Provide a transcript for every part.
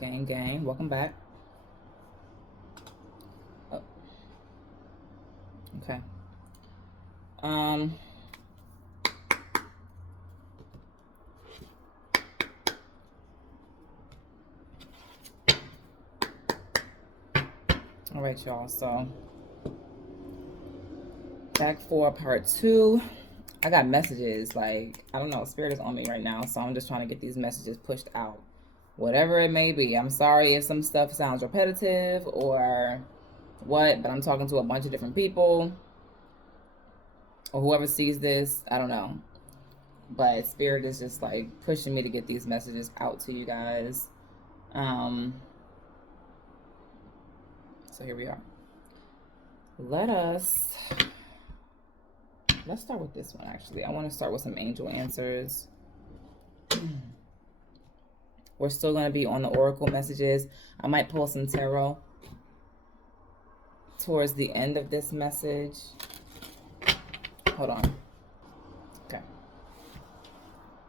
Gang, welcome back. Oh, okay. Um, all right, y'all. So back for part two. I got messages. Like, I don't know, Spirit is on me right now, so I'm just trying to get these messages pushed out. Whatever it may be. I'm sorry if some stuff sounds repetitive or what, but I'm talking to a bunch of different people. Or whoever sees this, I don't know. But Spirit is just like pushing me to get these messages out to you guys. Um, so here we are. Let's start with this one actually. I want to start with some angel answers. We're still going to be on the oracle messages. I might pull some tarot towards the end of this message. Hold on. Okay.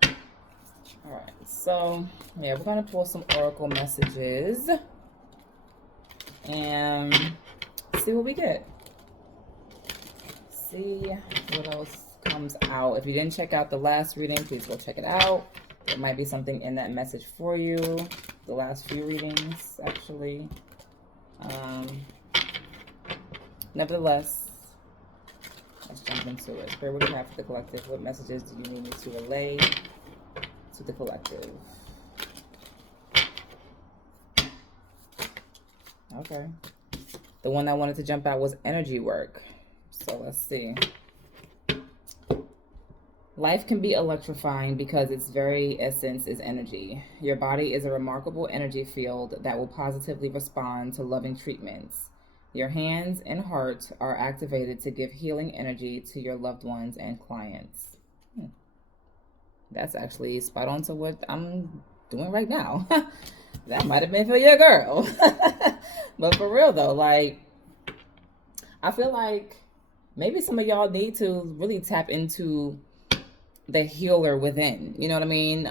All right. So, yeah, we're going to pull some oracle messages and see what we get. See what else comes out. If you didn't check out the last reading, please go check it out. There might be something in that message for you. The last few readings, actually. Nevertheless, let's jump into it. Spirit, what do you have for the collective? What messages do you need me to relay to the collective? Okay. The one that wanted to jump out was energy work. So let's see. Life can be electrifying because its very essence is energy. Your body is a remarkable energy field that will positively respond to loving treatments. Your hands and heart are activated to give healing energy to your loved ones and clients. That's actually spot on to what I'm doing right now. That might have been for your girl. But for real though, like, I feel like maybe some of y'all need to really tap into the healer within, you know what I mean?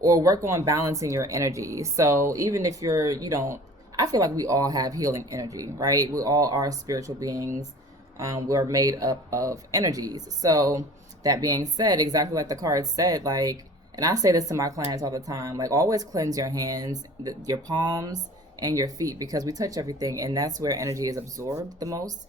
Or work on balancing your energy. So even if you don't, I feel like we all have healing energy, right? We all are spiritual beings. We're made up of energies. So that being said, exactly like the card said, like, and I say this to my clients all the time, like, always cleanse your hands, your palms, and your feet, because we touch everything, and that's where energy is absorbed the most.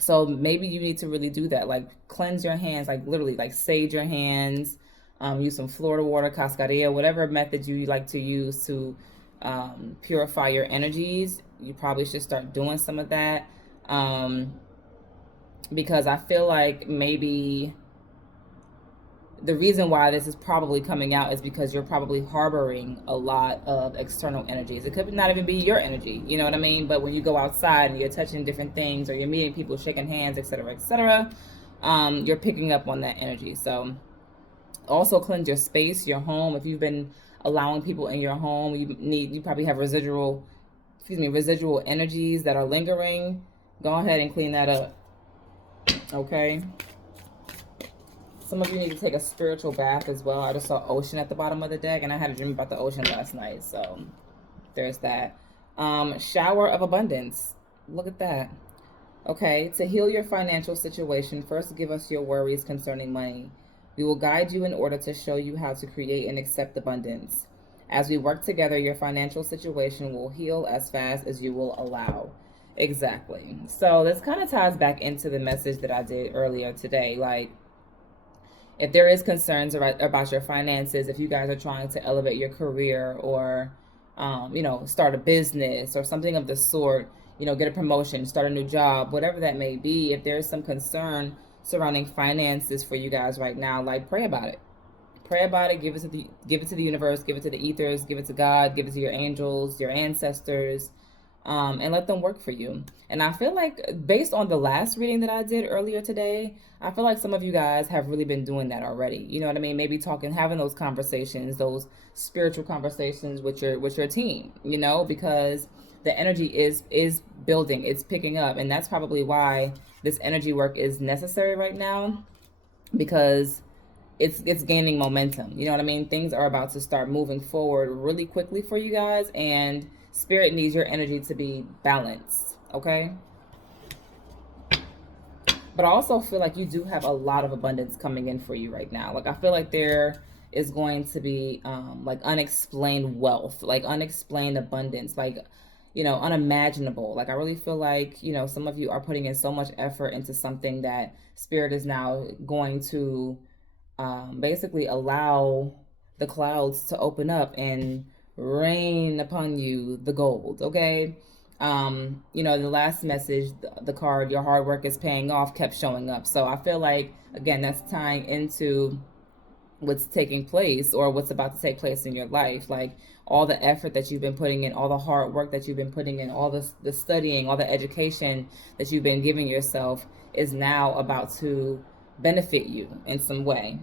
So maybe you need to really do that, like cleanse your hands, like literally, like sage your hands, use some Florida water, cascarilla, whatever method you like to use to purify your energies. You probably should start doing some of that, because I feel like maybe the reason why this is probably coming out is because you're probably harboring a lot of external energies. It could not even be your energy, you know what I mean? But when you go outside and you're touching different things, or you're meeting people, shaking hands, etc., you're picking up on that energy. So also cleanse your space, your home. If you've been allowing people in your home, you probably have residual energies that are lingering. Go ahead and clean that up. Okay. Some of you need to take a spiritual bath as well. I just saw ocean at the bottom of the deck, and I had a dream about the ocean last night. So there's that. Shower of abundance. Look at that. Okay, to heal your financial situation, first give us your worries concerning money. We will guide you in order to show you how to create and accept abundance. As we work together, your financial situation will heal as fast as you will allow. Exactly. So this kind of ties back into the message that I did earlier today. Like, if there is concerns about your finances, if you guys are trying to elevate your career, or start a business or something of the sort, get a promotion, start a new job, whatever that may be, if there's some concern surrounding finances for you guys right now, like, pray about it. Pray about it. Give it to the universe, give it to the ethers, give it to God, give it to your angels, your ancestors, and let them work for you. And I feel like, based on the last reading that I did earlier today, I feel like some of you guys have really been doing that already. You know what I mean? Maybe having those conversations, those spiritual conversations with your team. Because the energy is building, it's picking up, and that's probably why this energy work is necessary right now. Because it's gaining momentum. You know what I mean? Things are about to start moving forward really quickly for you guys, and spirit needs your energy to be balanced, okay? But I also feel like you do have a lot of abundance coming in for you right now. Like, I feel like there is going to be like unexplained wealth, like unexplained abundance, like, you know, unimaginable. Like, I really feel like, you know, some of you are putting in so much effort into something that spirit is now going to basically allow the clouds to open up and rain upon you the gold, okay? You know, the last message, the card, your hard work is paying off, kept showing up. So I feel like, again, that's tying into what's taking place or what's about to take place in your life. Like, all the effort that you've been putting in, all the hard work that you've been putting in, all the studying, all the education that you've been giving yourself is now about to benefit you in some way.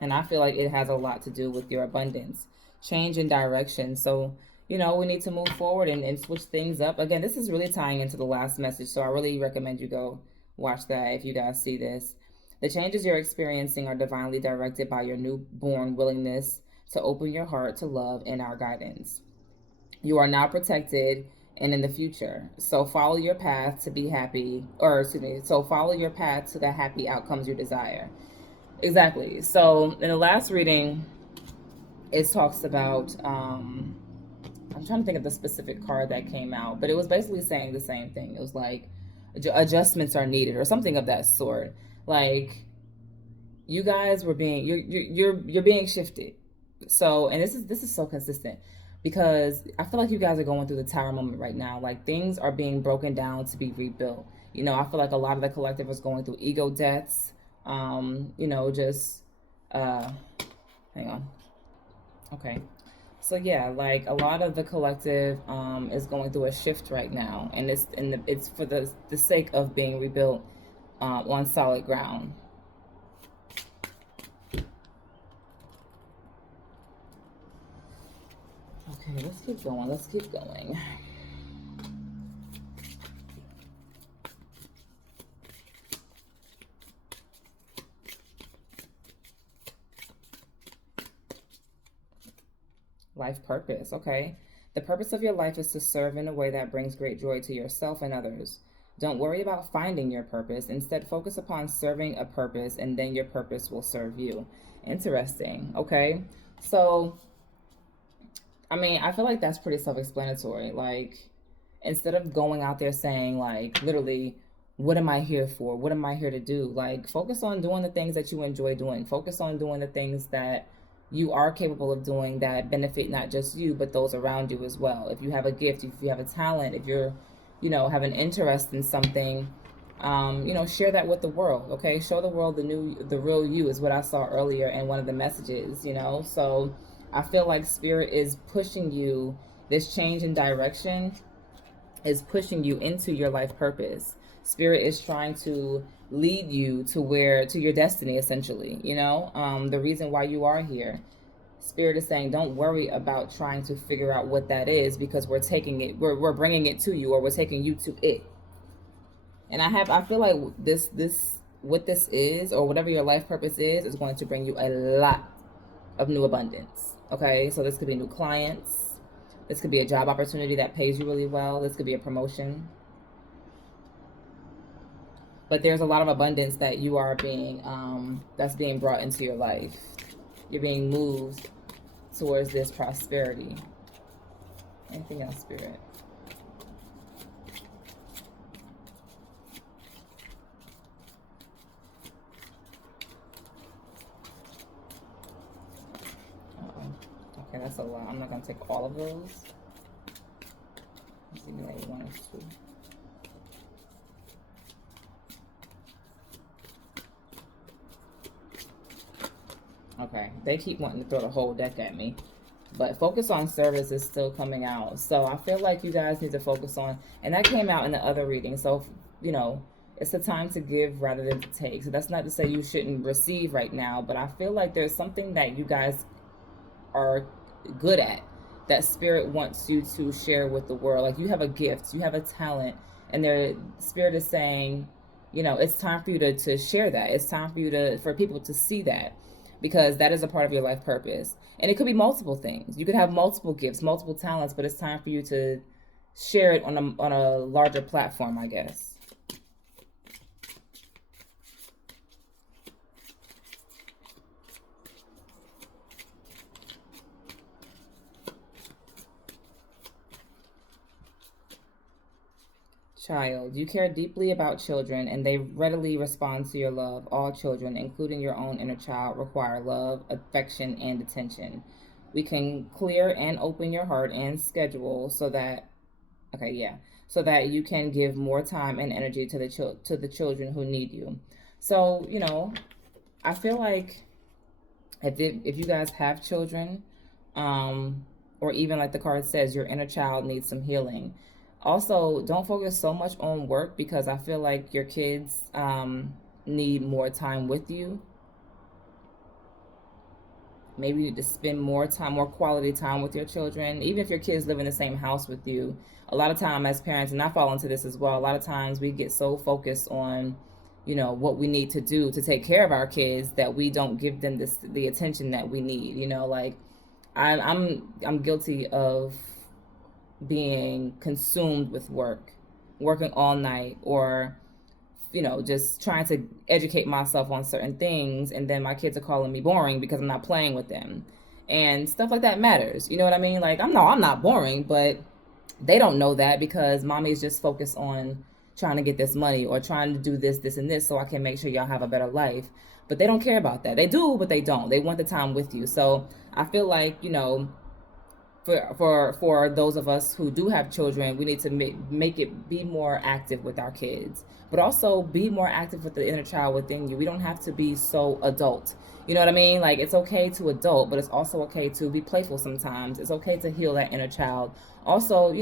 And I feel like it has a lot to do with your abundance, change in direction. So, you know, we need to move forward and switch things up. Again, this is really tying into the last message. So I really recommend you go watch that if you guys see this. The changes you're experiencing are divinely directed by your newborn willingness to open your heart to love and our guidance. You are now protected and in the future. So follow your path to be happy, or excuse me, so follow your path to the happy outcomes you desire. Exactly. So in the last reading, it talks about, I'm trying to think of the specific card that came out, but it was basically saying the same thing. It was like adjustments are needed or something of that sort. Like, you guys were being, you're being shifted. So, and this is so consistent because I feel like you guys are going through the tower moment right now. Like, things are being broken down to be rebuilt. You know, I feel like a lot of the collective is going through ego deaths. You know, just hang on. Okay. So yeah, like a lot of the collective is going through a shift right now, and it's for the sake of being rebuilt on solid ground. Okay, let's keep going. Let's keep going. Life purpose, okay. The purpose of your life is to serve in a way that brings great joy to yourself and others. Don't worry about finding your purpose. Instead, focus upon serving a purpose, and then your purpose will serve you. Interesting, okay. So, I mean, I feel like that's pretty self explanatory. Like, instead of going out there saying, like, literally, what am I here for? What am I here to do? Like, focus on doing the things that you enjoy doing. Focus on doing the things that you are capable of doing that benefit not just you, but those around you as well. If you have a gift, if you have a talent, if you're, you know, have an interest in something, you know, share that with the world, okay? Show the world the real you is what I saw earlier in one of the messages, you know? So I feel like spirit is pushing you, this change in direction is pushing you into your life purpose. Spirit is trying to lead you to your destiny, essentially, you know, the reason why you are here. Spirit is saying, don't worry about trying to figure out what that is, because we're bringing it to you, or we're taking you to it. And I feel like what this is, or whatever your life purpose is going to bring you a lot of new abundance. Okay, so this could be new clients. This could be a job opportunity that pays you really well. This could be a promotion. But there's a lot of abundance that you are being, that's being brought into your life. You're being moved towards this prosperity. Anything else, Spirit? Okay, that's a lot. I'm not going to take all of those. Give me like one or two. Okay, they keep wanting to throw the whole deck at me. But focus on service is still coming out. So I feel like you guys need to focus on, and that came out in the other reading. So, you know, it's a time to give rather than to take. So that's not to say you shouldn't receive right now, but I feel like there's something that you guys are good at that spirit wants you to share with the world. Like, you have a gift, you have a talent, and their spirit is saying, it's time for you to share that. It's time for you for people to see that, because that is a part of your life purpose. And it could be multiple things. You could have multiple gifts, multiple talents, but it's time for you to share it on a larger platform, I guess. Child, you care deeply about children and they readily respond to your love. All children, including your own inner child, require love, affection, and attention. We can clear and open your heart and schedule so that, okay, yeah, so that you can give more time and energy to the children who need you. So, I feel like if you guys have children, or even like the card says, your inner child needs some healing. Also, don't focus so much on work, because I feel like your kids need more time with you. Maybe you need to spend more time, more quality time with your children. Even if your kids live in the same house with you, a lot of time as parents, and I fall into this as well, a lot of times we get so focused on, what we need to do to take care of our kids, that we don't give them the attention that we need. Like I'm guilty of being consumed with work, working all night, or just trying to educate myself on certain things, and then my kids are calling me boring because I'm not playing with them. And stuff like that matters. You know what I mean? Like, I'm not boring, but they don't know that, because mommy is just focused on trying to get this money, or trying to do this and this, so I can make sure y'all have a better life. But they don't care about that. They do, but they don't. They want the time with you. So I feel like, for those of us who do have children, we need to make it be more active with our kids, but also be more active with the inner child within you. We don't have to be so adult. You know what I mean? Like, it's okay to adult, but it's also okay to be playful sometimes. It's okay to heal that inner child. Also,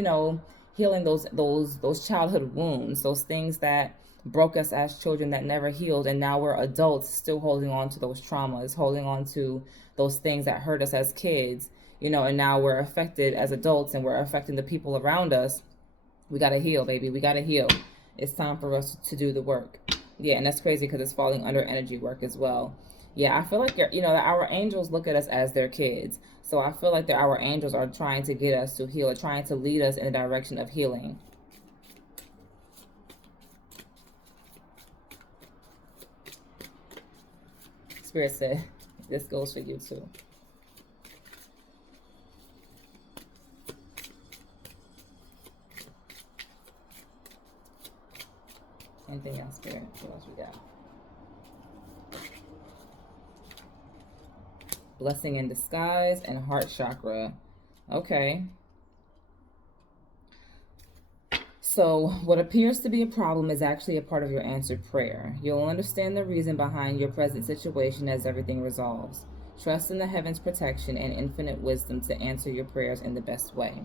healing those childhood wounds, those things that broke us as children that never healed, and now we're adults still holding on to those traumas, holding on to those things that hurt us as kids. And now we're affected as adults, and we're affecting the people around us. We got to heal, baby. We got to heal. It's time for us to do the work. Yeah, and that's crazy because it's falling under energy work as well. Yeah, I feel like, our angels look at us as their kids. So I feel like that our angels are trying to get us to heal, or trying to lead us in the direction of healing. Spirit said, this goes for you too. Anything else, Spirit? What else we got? Blessing in disguise and heart chakra. Okay. So what appears to be a problem is actually a part of your answered prayer. You'll understand the reason behind your present situation as everything resolves. Trust in the heavens' protection and infinite wisdom to answer your prayers in the best way.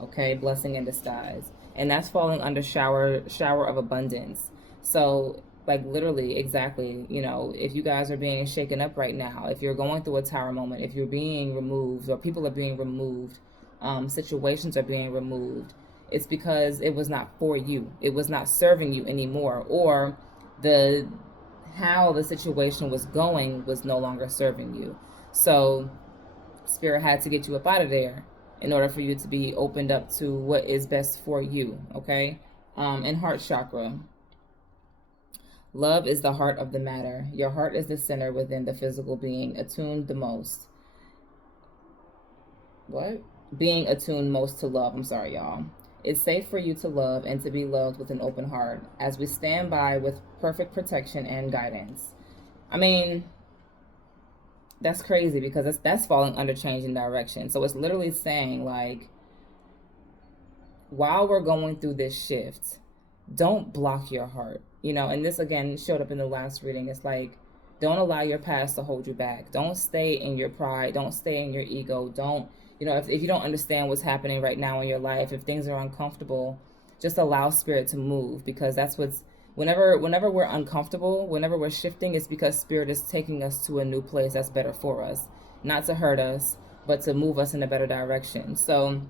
Okay, blessing in disguise. And that's falling under shower of abundance. So, like, literally, exactly, if you guys are being shaken up right now, if you're going through a tower moment, if you're being removed, or people are being removed, situations are being removed, it's because it was not for you. It was not serving you anymore, or how the situation was going was no longer serving you. So Spirit had to get you up out of there in order for you to be opened up to what is best for you. Okay. And heart chakra. Love is the heart of the matter. Your heart is the center within the physical being, attuned the most. What? Being attuned most to love. I'm sorry, y'all. It's safe for you to love and to be loved with an open heart as we stand by with perfect protection and guidance. I mean, that's crazy, because that's falling under change in direction. So it's literally saying, like, while we're going through this shift, don't block your heart. And this again showed up in the last reading. It's like, don't allow your past to hold you back. Don't stay in your pride. Don't stay in your ego. Don't, if you don't understand what's happening right now in your life, if things are uncomfortable, just allow Spirit to move, because that's whenever we're uncomfortable, whenever we're shifting, it's because Spirit is taking us to a new place that's better for us, not to hurt us, but to move us in a better direction. So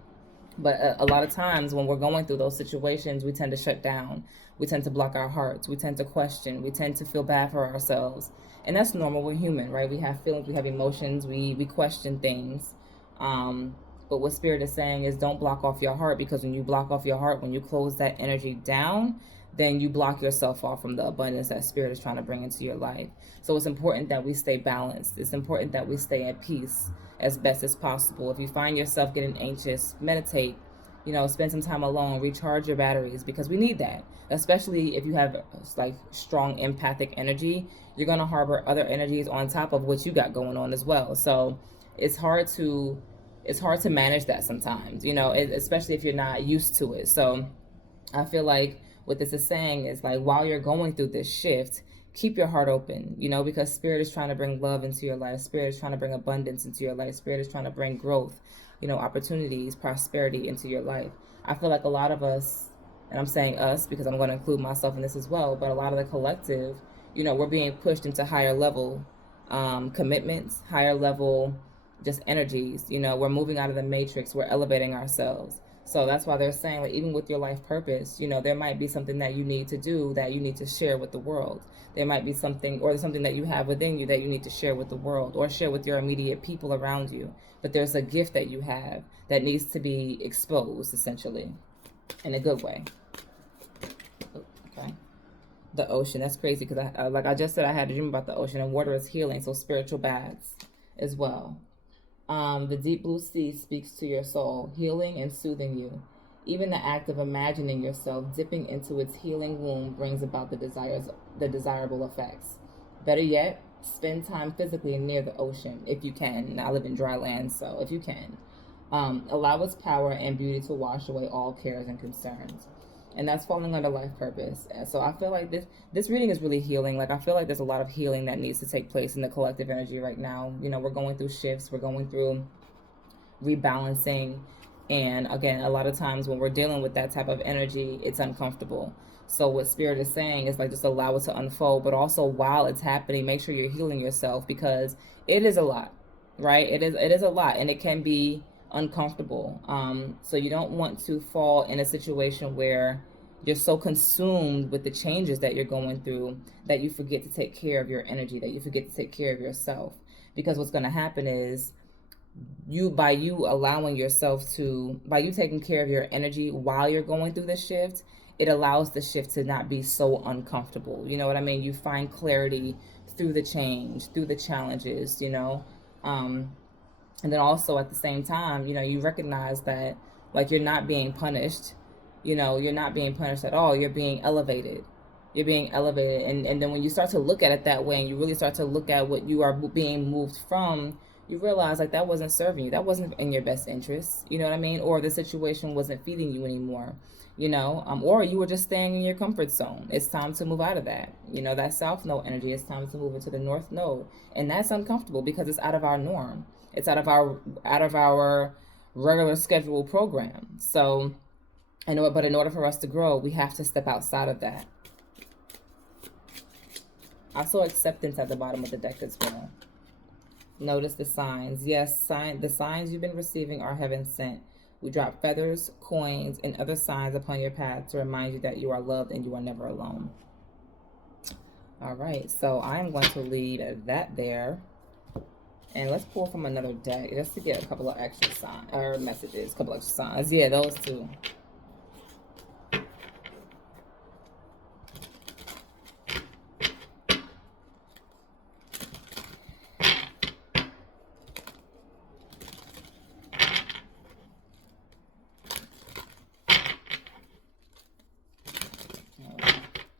But a lot of times when we're going through those situations, we tend to shut down. We tend to block our hearts. We tend to question. We tend to feel bad for ourselves. And that's normal. We're human, right? We have feelings. We have emotions. We question things. But what Spirit is saying is don't block off your heart, because when you block off your heart, when you close that energy down, then you block yourself off from the abundance that Spirit is trying to bring into your life. So it's important that we stay balanced. It's important that we stay at peace as best as possible. If you find yourself getting anxious, meditate, spend some time alone, recharge your batteries, because we need that. Especially if you have like strong empathic energy, you're going to harbor other energies on top of what you got going on as well. So it's hard to manage that sometimes, especially if you're not used to it. So I feel like what this is saying is, like, while you're going through this shift, keep your heart open, because Spirit is trying to bring love into your life. Spirit is trying to bring abundance into your life. Spirit is trying to bring growth, opportunities, prosperity into your life. I feel like a lot of us, and I'm saying us because I'm going to include myself in this as well, but a lot of the collective, we're being pushed into higher level commitments, higher level just energies. We're moving out of the matrix. We're elevating ourselves. So that's why they're saying, like, even with your life purpose, there might be something that you need to do, that you need to share with the world. There might be something, or something that you have within you that you need to share with the world, or share with your immediate people around you. But there's a gift that you have that needs to be exposed, essentially, in a good way. Okay. The ocean, that's crazy, because like I just said, I had a dream about the ocean, and water is healing, so spiritual baths as well. The deep blue sea speaks to your soul, healing and soothing you. Even the act of imagining yourself dipping into its healing womb brings about the desirable effects. Better yet, spend time physically near the ocean if you can. I live in dry land, so if you can, allow its power and beauty to wash away all cares and concerns. And that's falling under life purpose. And so I feel like this reading is really healing. Like, I feel like there's a lot of healing that needs to take place in the collective energy right now. We're going through shifts, we're going through rebalancing, and again, a lot of times when we're dealing with that type of energy, it's uncomfortable. So what Spirit is saying is, like, just allow it to unfold, but also while it's happening, make sure you're healing yourself, because it is a lot, right? It is a lot, and it can be uncomfortable. So you don't want to fall in a situation where you're so consumed with the changes that you're going through that you forget to take care of your energy, that you forget to take care of yourself. Because what's going to happen is, by you taking care of your energy while you're going through the shift, it allows the shift to not be so uncomfortable. You know what I mean? You find clarity through the change, through the challenges, and then also at the same time, you recognize that, like, you're not being punished. You're not being punished at all. You're being elevated. You're being elevated. And then when you start to look at it that way, and you really start to look at what you are being moved from, you realize, like, that wasn't serving you. That wasn't in your best interest. You know what I mean? Or the situation wasn't feeding you anymore. Or you were just staying in your comfort zone. It's time to move out of that. That south node energy. It's time to move into the north node, and that's uncomfortable because it's out of our norm. It's out of our regular scheduled program. So, but in order for us to grow, we have to step outside of that. I saw acceptance at the bottom of the deck as well. Notice the signs. Yes, the signs you've been receiving are heaven sent. We drop feathers, coins, and other signs upon your path to remind you that you are loved and you are never alone. All right, so I'm going to leave that there. And let's pull from another deck just to get a couple of extra signs, or messages, a couple of extra signs. Yeah, those two.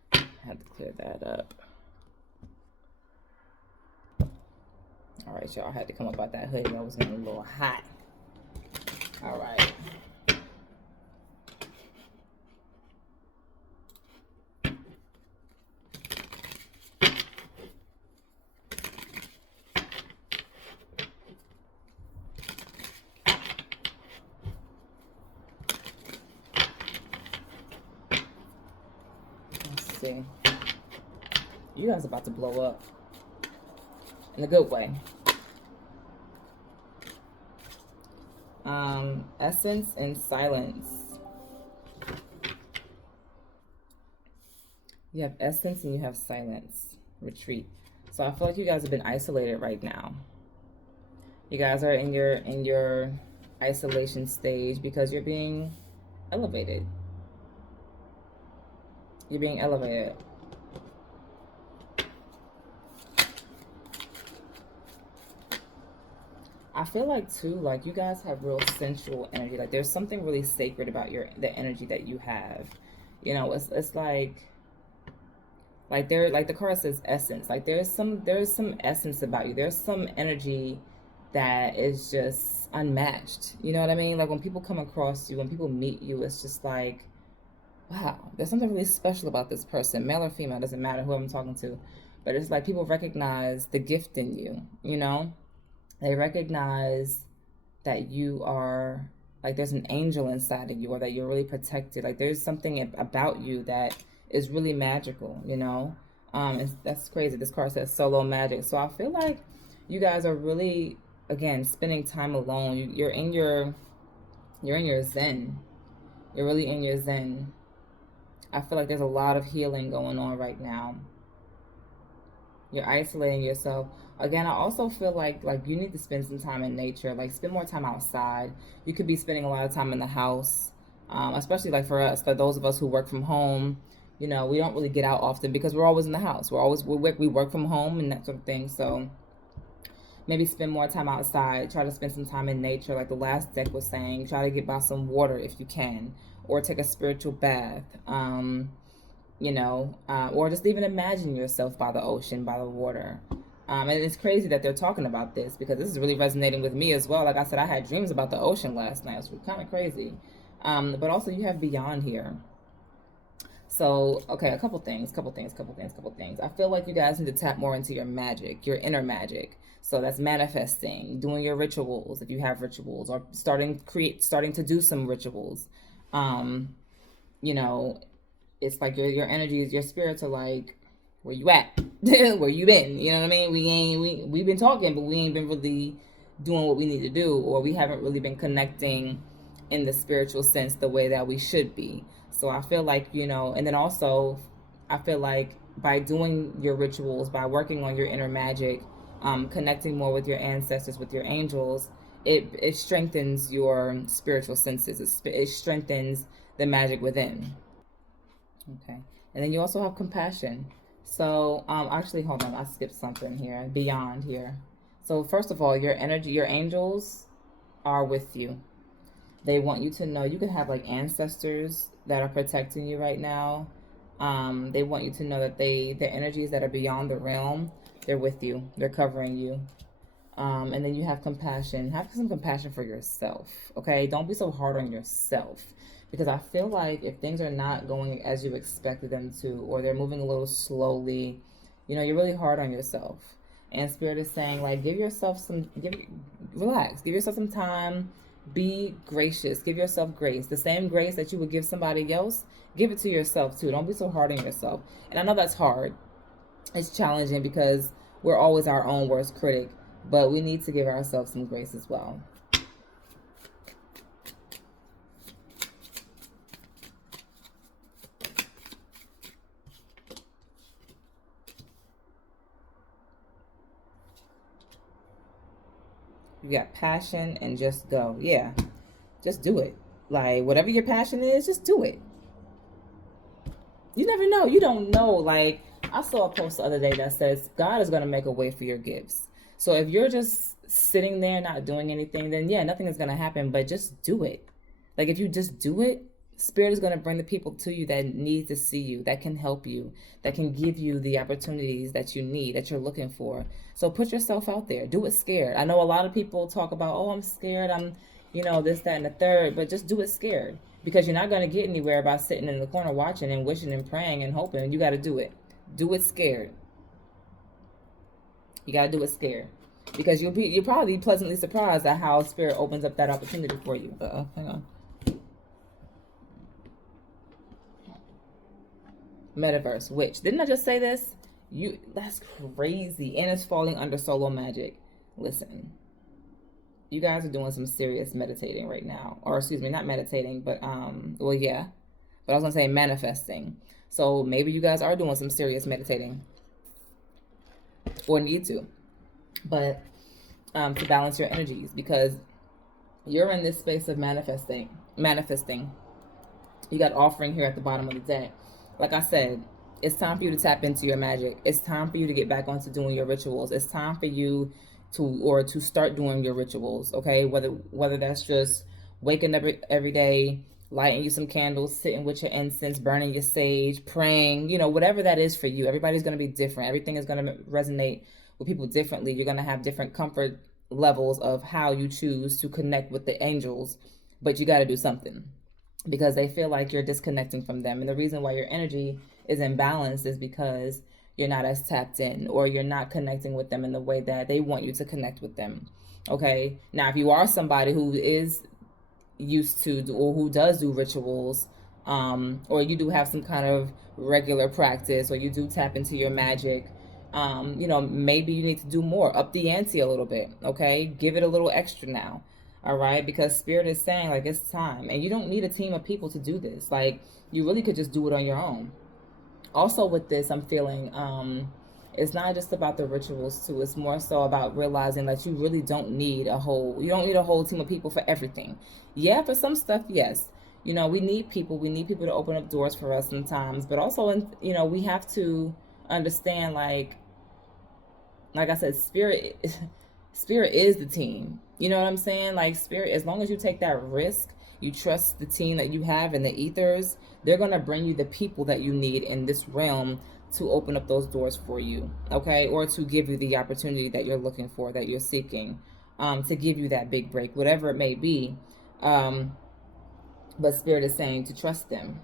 I had to clear that up. All right, y'all, I had to come up out that hoodie. I was getting a little hot. All right. Let's see. You guys are about to blow up in a good way. Essence and silence. You have essence and you have silence. Retreat. So I feel like you guys have been isolated right now. You guys are in your isolation stage because you're being elevated. You're being elevated. I feel like too, like you guys have real sensual energy. Like there's something really sacred about the energy that you have. You know, it's like there, like the card says essence. Like there's some essence about you. There's some energy that is just unmatched. You know what I mean? Like when people come across you, when people meet you, it's just like, wow, there's something really special about this person, male or female, doesn't matter who I'm talking to. But it's like people recognize the gift in you, you know? They recognize that you are like there's an angel inside of you, or that you're really protected. Like there's something about you that is really magical, you know. That's crazy. This card says solo magic. So I feel like you guys are really, again, spending time alone. You're in your zen. You're really in your zen. I feel like there's a lot of healing going on right now. You're isolating yourself. Again, I also feel like you need to spend some time in nature. Like spend more time outside. You could be spending a lot of time in the house, especially like for us, like those of us who work from home. You know, we don't really get out often because we're always in the house. We work from home and that sort of thing. So maybe spend more time outside. Try to spend some time in nature, like the last deck was saying. Try to get by some water if you can, or take a spiritual bath. Or just even imagine yourself by the ocean, by the water. And it's crazy that they're talking about this because this is really resonating with me as well. Like I said, I had dreams about the ocean last night. It was kind of crazy. But also you have beyond here. So, okay, a couple things. I feel like you guys need to tap more into your magic, your inner magic. So that's manifesting, doing your rituals if you have rituals, or starting to do some rituals. Um, you know, it's like your energies, your spirits are like, where you at? Where you been? You know what I mean? We've been talking, but we ain't been really doing what we need to do, or we haven't really been connecting in the spiritual sense the way that we should be. So I feel like, and then also I feel like by doing your rituals, by working on your inner magic, connecting more with your ancestors, with your angels, it strengthens your spiritual senses. It strengthens the magic within. Okay. And then you also have compassion. So, actually, hold on. I skipped something here. Beyond here. So, first of all, your energy, your angels are with you. They want you to know you can have like ancestors that are protecting you right now. They want you to know that their energies that are beyond the realm, they're with you. They're covering you. And then you have compassion. Have some compassion for yourself. Okay, don't be so hard on yourself, because I feel like if things are not going as you expected them to, or they're moving a little slowly, you're really hard on yourself. And Spirit is saying, like, relax, give yourself some time, be gracious, give yourself grace. The same grace that you would give somebody else, give it to yourself too. Don't be so hard on yourself. And I know that's hard. It's challenging because we're always our own worst critic, but we need to give ourselves some grace as well. You got passion and just go. Yeah, just do it. Like, whatever your passion is, just do it. You never know. You don't know. Like, I saw a post the other day that says God is going to make a way for your gifts. So if you're just sitting there not doing anything, then yeah, nothing is going to happen. But just do it. Like, if you just do it, Spirit is going to bring the people to you that need to see you, that can help you, that can give you the opportunities that you need, that you're looking for. So put yourself out there. Do it scared. I know a lot of people talk about, oh, I'm scared. I'm, this, that, and the third. But just do it scared, because you're not going to get anywhere by sitting in the corner watching and wishing and praying and hoping. You got to do it. Do it scared. You got to do it scared, because you'll probably be pleasantly surprised at how Spirit opens up that opportunity for you. Hang on. Metaverse, which, didn't I just say this? That's crazy. And it's falling under solo magic. Listen, You guys are doing some serious meditating right now. Or excuse me, not meditating, but well, yeah. But I was gonna say manifesting. So maybe you guys are doing some serious meditating or need to. But to balance your energies, because you're in this space of manifesting. You got offering here at the bottom of the deck. Like I said, it's time for you to tap into your magic. It's time for you to get back onto doing your rituals. It's time for you to start doing your rituals. Okay, whether that's just waking up every day, lighting you some candles, sitting with your incense, burning your sage, praying. Whatever that is for you. Everybody's going to be different. Everything is going to resonate with people differently. You're going to have different comfort levels of how you choose to connect with the angels, but you got to do something because they feel like you're disconnecting from them. And the reason why your energy is imbalanced is because you're not as tapped in, or you're not connecting with them in the way that they want you to connect with them. Okay. Now, if you are somebody who is used to or who does do rituals, or you do have some kind of regular practice, or you do tap into your magic, maybe you need to do more, up the ante a little bit. Okay. Give it a little extra now. All right. Because spirit is saying like it's time, and you don't need a team of people to do this. Like you really could just do it on your own. Also with this, I'm feeling it's not just about the rituals too. It's more so about realizing that you really don't need you don't need a whole team of people for everything. Yeah, for some stuff, yes. We need people. We need people to open up doors for us sometimes, but also, we have to understand, like I said, spirit is the team. You know what I'm saying? Like spirit, as long as you take that risk, you trust the team that you have in the ethers, they're going to bring you the people that you need in this realm to open up those doors for you. Okay. Or to give you the opportunity that you're looking for, that you're seeking, to give you that big break, whatever it may be. But spirit is saying to trust them.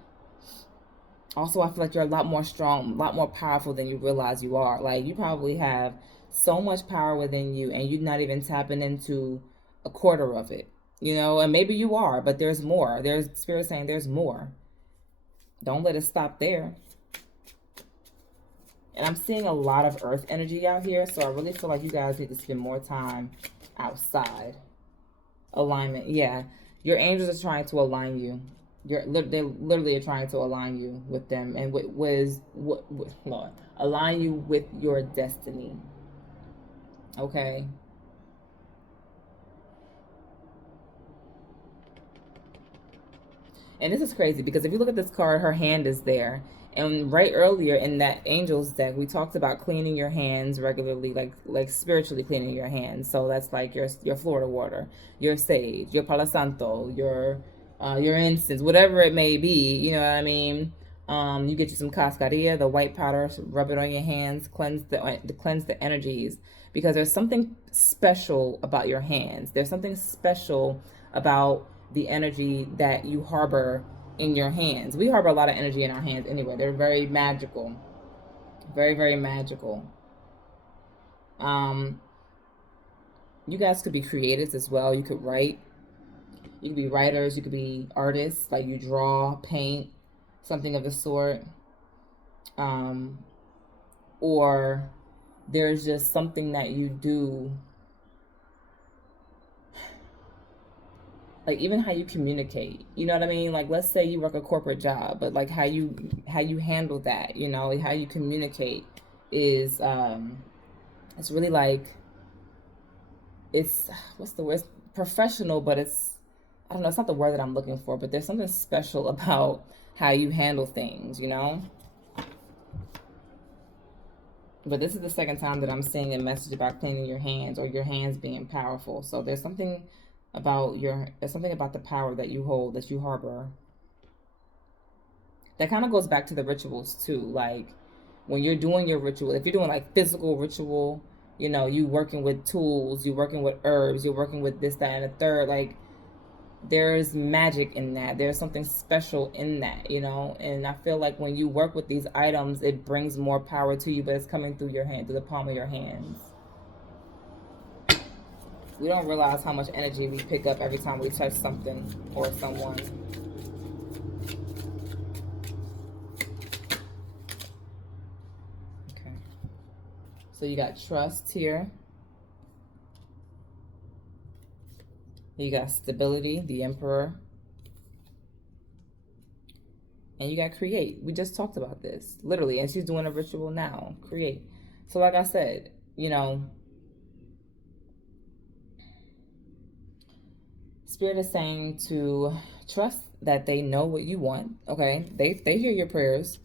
Also, I feel like you're a lot more strong, a lot more powerful than you realize you are. Like you probably have so much power within you, and you're not even tapping into a quarter of it. And maybe you are, but there's more. There's spirit saying there's more. Don't let it stop there. And I'm seeing a lot of earth energy out here, so I really feel like you guys need to spend more time outside. Alignment, yeah. Your angels are trying to align you. They literally are trying to align you with them, and Lord, align you with your destiny. Okay. And this is crazy because if you look at this card, her hand is there. And right earlier in that angels deck, we talked about cleaning your hands regularly, like spiritually cleaning your hands. So that's like your Florida water, your sage, your Palo Santo, your incense, whatever it may be. You know what I mean? You get you some cascarilla, the white powder, rub it on your hands, cleanse the energies, because there's something special about your hands. There's something special about the energy that you harbor in your hands. We harbor a lot of energy in our hands anyway. They're very magical. Very, very magical. You guys could be creatives as well. You could write. You could be writers. You could be artists. Like you draw, paint, something of the sort. Or there's just something that you do, like even how you communicate. You know what I mean? Like let's say you work a corporate job, but like how you handle that, how you communicate is it's really like, it's, what's the word? It's professional, but I don't know, it's not the word that I'm looking for, but there's something special about how you handle things. But this is the second time that I'm seeing a message about cleaning your hands, or your hands being powerful. So there's something about the power that you hold, that you harbor. That kind of goes back to the rituals too. Like when you're doing your ritual, if you're doing like physical ritual, you working with tools, you working with herbs, you're working with this, that, and the third. Like there's magic in that. There's something special in that, and I feel like when you work with these items, it brings more power to you, but it's coming through your hand, through the palm of your hands. We don't realize how much energy we pick up every time we touch something or someone. Okay. So you got trust here. You got stability, the Emperor. And you got create. We just talked about this, literally. And she's doing a ritual now. Create. So like I said, Spirit is saying to trust that they know what you want. Okay. They hear your prayers.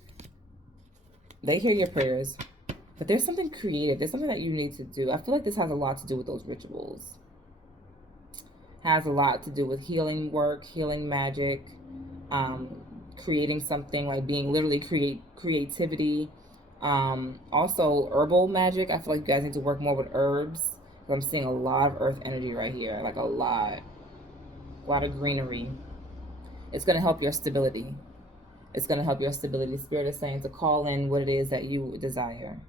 They hear your prayers. But there's something creative. There's something that you need to do. I feel like this has a lot to do with those rituals. Has a lot to do with healing work, healing magic, creating something, like being literally creativity. Also herbal magic. I feel like you guys need to work more with herbs. I'm seeing a lot of earth energy right here, like a lot of greenery. It's going to help your stability. It's going to help your stability. Spirit is saying to call in what it is that you desire.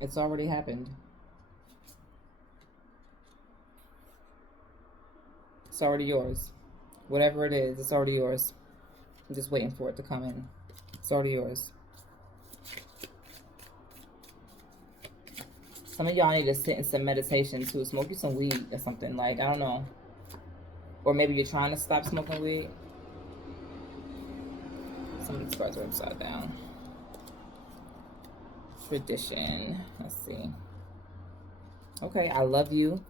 It's already happened. It's already yours. Whatever it is, it's already yours. I'm just waiting for it to come in. It's already yours. Some of y'all need to sit in some meditation too. Smoke you some weed or something. Like, I don't know. Or maybe you're trying to stop smoking weed. Some of these cards are upside down. Tradition. Let's see. Okay, I love you.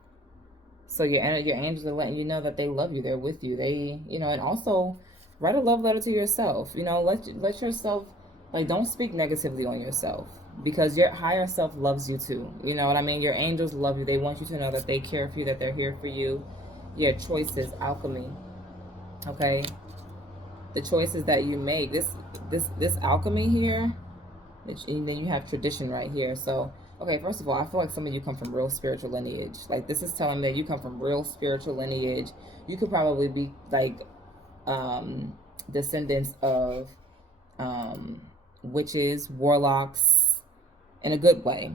So your angels are letting you know that they love you. They're with you. They, and also write a love letter to yourself. Let yourself, like, don't speak negatively on yourself, because your higher self loves you too. You know what I mean? Your angels love you. They want you to know that they care for you, that they're here for you. Your choices, alchemy. Okay? The choices that you make. This alchemy here, and then you have tradition right here. So, okay, first of all, I feel like some of you come from real spiritual lineage. Like, this is telling me that you come from real spiritual lineage. You could probably be like descendants of witches, warlocks, in a good way.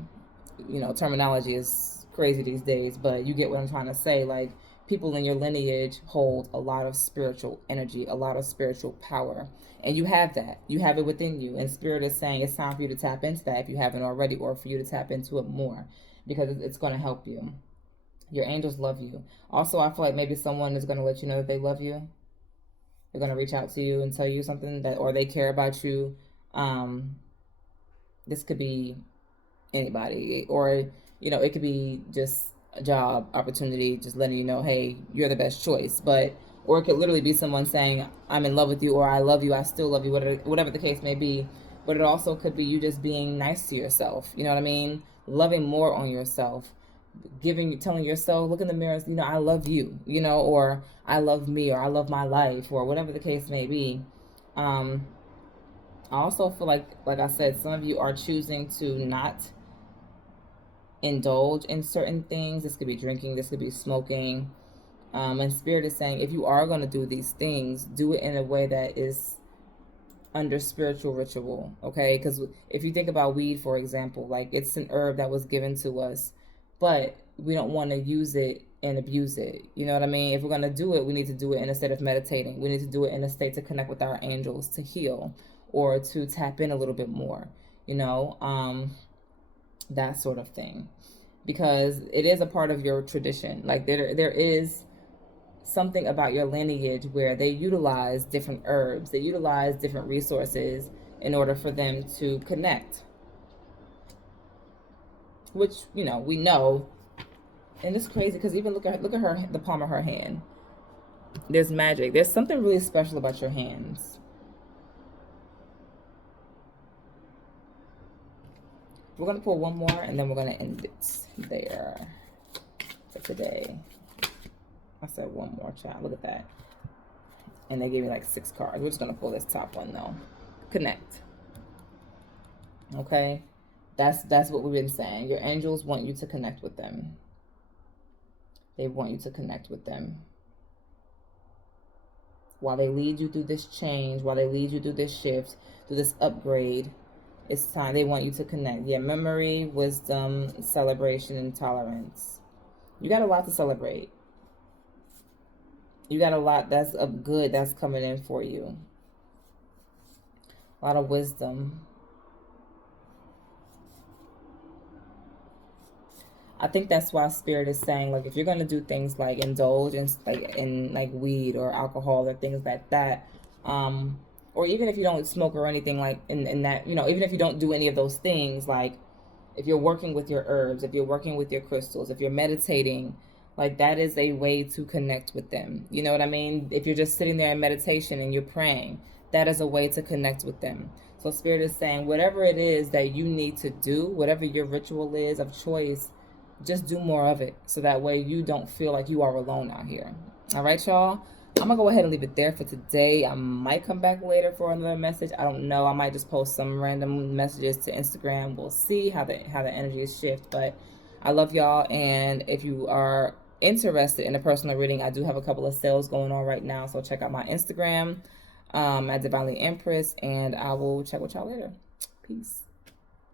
Terminology is crazy these days, but you get what I'm trying to say. Like, people in your lineage hold a lot of spiritual energy, a lot of spiritual power. And you have that. You have it within you. And Spirit is saying it's time for you to tap into that if you haven't already, or for you to tap into it more, because it's going to help you. Your angels love you. Also, I feel like maybe someone is going to let you know that they love you. They're going to reach out to you and tell you something or they care about you. This could be anybody, or, it could be just a job opportunity, just letting you know, hey, you're the best choice. Or it could literally be someone saying, I'm in love with you, or I love you, I still love you, whatever the case may be. But it also could be you just being nice to yourself. You know what I mean? Loving more on yourself. Telling yourself, look in the mirror, I love you, or I love me, or I love my life, or whatever the case may be. I also feel like I said, some of you are choosing to not indulge in certain things. This could be drinking, this could be smoking. And Spirit is saying, if you are going to do these things, do it in a way that is under spiritual ritual, okay? Because if you think about weed, for example, like, it's an herb that was given to us, but we don't want to use it and abuse it. You know what I mean? If we're going to do it, we need to do it in a state of meditating. We need to do it in a state to connect with our angels, to heal, or to tap in a little bit more, that sort of thing. Because it is a part of your tradition. Like, there is something about your lineage where they utilize different herbs, they utilize different resources in order for them to connect. Which, we know. And it's crazy because even look at her, the palm of her hand. There's magic. There's something really special about your hands. We're going to pull one more, and then we're going to end it there for today. I said one more, child. Look at that. And they gave me like 6 cards. We're just going to pull this top one, though. Connect. Okay? That's what we've been saying. Your angels want you to connect with them. They want you to connect with them. While they lead you through this change, while they lead you through this shift, through this upgrade, It's time. They want you to connect. Yeah, memory, wisdom, celebration, and tolerance. You got a lot to celebrate. You got a lot that's of good that's coming in for you. A lot of wisdom. I think that's why Spirit is saying, like, if you're gonna do things like indulge in like weed or alcohol or things like that, um, or even if you don't smoke or anything like in that, even if you don't do any of those things, like if you're working with your herbs, if you're working with your crystals, if you're meditating, like that is a way to connect with them. You know what I mean? If you're just sitting there in meditation and you're praying, that is a way to connect with them. So Spirit is saying, whatever it is that you need to do, whatever your ritual is of choice, just do more of it so that way you don't feel like you are alone out here. All right, y'all. I'm gonna go ahead and leave it there for today. I might come back later for another message. I don't know. I might just post some random messages to Instagram. We'll see how the energies shift. But I love y'all, and if you are interested in a personal reading, I do have a couple of sales going on right now. So check out my Instagram at Divinely Empress, and I will check with y'all later. Peace.